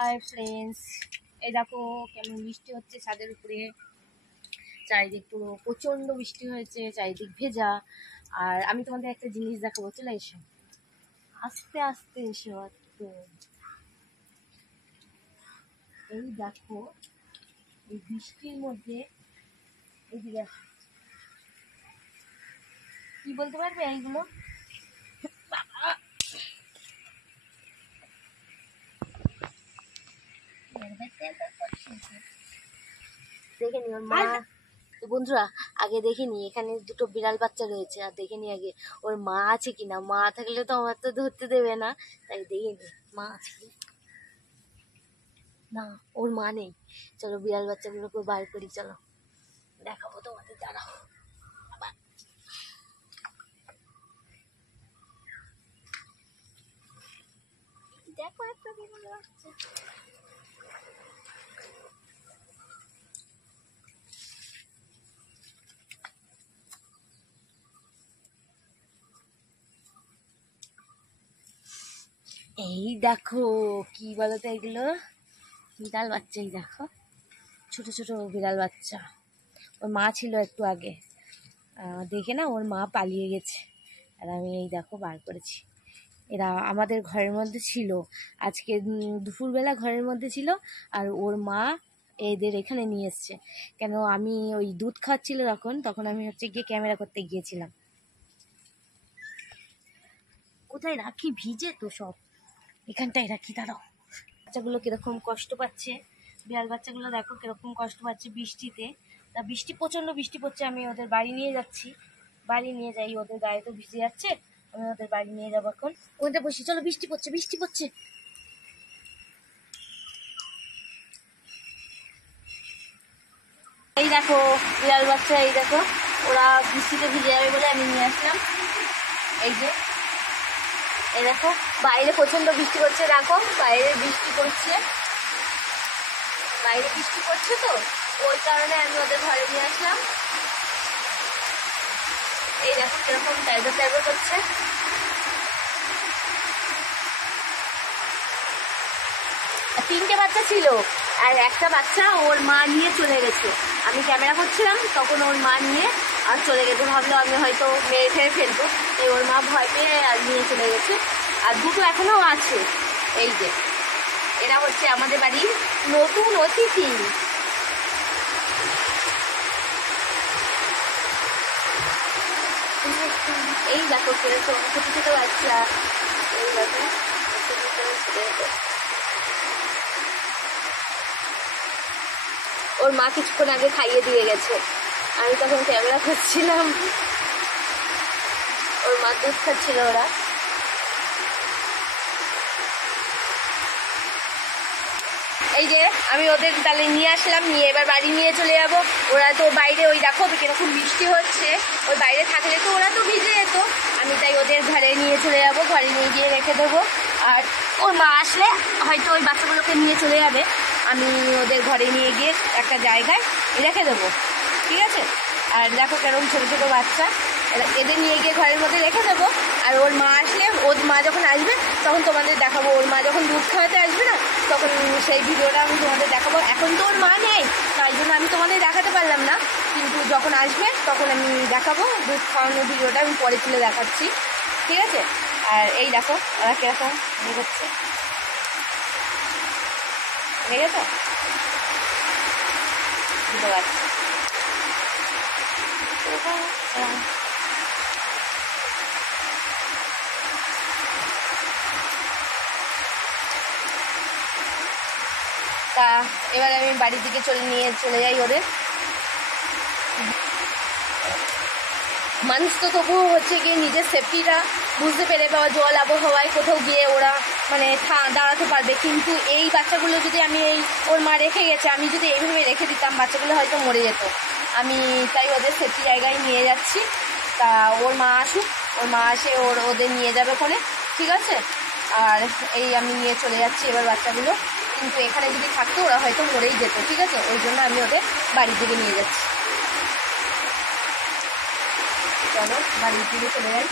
Hi friends, এই দেখো কেমন বৃষ্টি হচ্ছে ছাদের উপরে। চারিদিক পুরো প্রচণ্ড বৃষ্টি হয়েছে, চারিদিক ভেজা। আর আমি তোমাদের একটা জিনিস দেখাবো, চলে এসো, আস্তে আস্তে এসো। তো এই দেখো এই বৃষ্টির মধ্যে এই যে দেখো, কি বলতে পারবে এইগুলো? দেখে নি ওর মা। তো বন্ধুরা, আগে দেখিনি এখানে দুটো বিড়াল বাচ্চা রয়েছে, আর দেখিনি আগে ওর মা আছে কিনা। মা থাকলে তো আমার তো ধরতে দেবে না, তাই দেখিনি মা আছে কি না। ওর মা নেই। চলো বিড়াল বাচ্চাগুলোকে বার করি, চলো দেখাবো তোমাদের, দাঁড়াও। দেখো একটা বিড়াল বাচ্চা। এই দেখো কি বলতো, এগুলো বিড়াল বাচ্চাই দেখো, ছোট ছোট বিড়াল বাচ্চা। ওর মা ছিল একটু আগে, দেখে না ওর মা পালিয়ে গেছে, আর আমি এই দেখো বার করেছি। এরা আমাদের ঘরের মধ্যে ছিল, আজকে দুপুরবেলা ঘরের মধ্যে ছিল, আর ওর মা এদের এখানে নিয়ে এসছে। কেন, আমি ওই দুধ খাচ্ছিল তখন আমি হচ্ছে গিয়ে ক্যামেরা করতে গিয়েছিলাম। কোথায় রাখি, ভিজে তো সব, এখানটায় রাখি, দাঁড়াও। বাচ্চাগুলো কিরকম কষ্ট পাচ্ছে, বিড়াল বাচ্চাগুলো দেখো কিরকম কষ্ট পাচ্ছে বৃষ্টিতে। তা বৃষ্টি, প্রচণ্ড বৃষ্টি পড়ছে, আমি ওদের বাড়ি নিয়ে যাচ্ছি। বাড়ি নিয়ে যাই, ওদের গায়ে তো ভিজে যাচ্ছে, আমি ওদের বাড়ি নিয়ে যাবো এখন। ওদের বসি, চলো, বৃষ্টি পড়ছে বৃষ্টি পড়ছে। এই দেখো বিড়াল বাচ্চা, এই দেখো ওরা বৃষ্টিতে ভিজে যাবে বলে আমি নিয়ে আসলাম। এই যে এই দেখো, বাইরে প্রচণ্ড বৃষ্টি পড়ছে, দেখো বাইরে বৃষ্টি পড়ছে, বাইরে বৃষ্টি পড়ছে, তো ওই কারণে আমি ওদের ঘরে নিয়ে আসলাম। এই দেখো কিরকম টাইগার টাইগার করছে। তিনটে বাচ্চা ছিল, আর একটা বাচ্চা ওর মা নিয়ে চলে গেছে। আমি ক্যামেরা করছিলাম, তখন ওর মা নিয়ে আর চলে গেছে, ভাবলো আমি হয়তো মেরে ফেরে ফেলবো, তাই ওর মা ভয় পেয়ে আর নিয়ে চলে গেছে। আর দুটো এখনো আছে। এই যে এরা হচ্ছে আমাদের বাড়ির নতুন অতিথি। এই দেখো কিরকম ছোট ছোট বাচ্চা, এই দেখো ওর মা কিছুক্ষণ আগে খাইয়ে দিয়ে গেছে, আমি তখন ক্যামেরা করছিলাম। ওর মা দুধ খাচ্ছিল ওরা। এই যে আমি ওদের তাহলে নিয়ে আসলাম, নিয়ে এবার বাড়ি নিয়ে চলে যাবো। ওরা তো বাইরে, ওই দেখো কিরকম বৃষ্টি হচ্ছে, ওই বাইরে থাকলে তো ওরা তো ভিজে যেত। আমি তাই ওদের ঘরে নিয়ে চলে যাবো, ঘরে নিয়ে গিয়ে রেখে দেবো। আর ওর মা আসলে হয়তো ওই বাচ্চাগুলোকে নিয়ে চলে যাবে, আমি ওদের ঘরে নিয়ে গিয়ে একটা জায়গায় রেখে দেবো, ঠিক আছে। আর দেখো কেরকম ছোটো ছোটো বাচ্চা, এদের নিয়ে গিয়ে ঘরের মধ্যে রেখে দেবো। আর ওর মা আসলে, ওর মা যখন আসবে তখন তোমাদের দেখাবো। ওর মা যখন দুধ খাওয়াতে আসবে না, তখন সেই ভিডিওটা আমি তোমাদের দেখাবো। এখন তো ওর মা নেই, তাই জন্য আমি তোমাদের দেখাতে পারলাম না, কিন্তু যখন আসবে তখন আমি দেখাবো। দুধ খাওয়ানোর ভিডিওটা আমি পরে তুলে দেখাচ্ছি, ঠিক আছে। আর এই দেখো ওরা কীরকম ইয়ে করছে, ঠিক আছে, বুঝতে পারছি। তা এবার আমি বাড়ির দিকে চলে যাই ওদের। মানুষ তো তবুও হচ্ছে গিয়ে নিজের সেফটিটা বুঝতে পেরে বা জল আবহাওয়ায় কোথাও গিয়ে ওরা মানে দাঁড়াতে পারবে, কিন্তু এই বাচ্চাগুলো যদি আমি ওর মা রেখে গেছে, আমি যদি এইভাবে রেখে দিতাম বাচ্চাগুলো হয়তো মরে যেত। আমি তাই ওদের সেফটি জায়গায় নিয়ে যাচ্ছি। তা ওর মা আসুক, ওর মা আসে ওদের নিয়ে যাবে ওখানে, ঠিক আছে। আর এই আমি নিয়ে চলে যাচ্ছি এবার বাচ্চাগুলো, কিন্তু এখানে যদি থাকতো ওরা হয়তো মরেই যেত, ঠিক আছে। ওই জন্য আমি ওদের বাড়ির দিকে নিয়ে যাচ্ছি। চলো বাড়ির দিকে চলে যাই।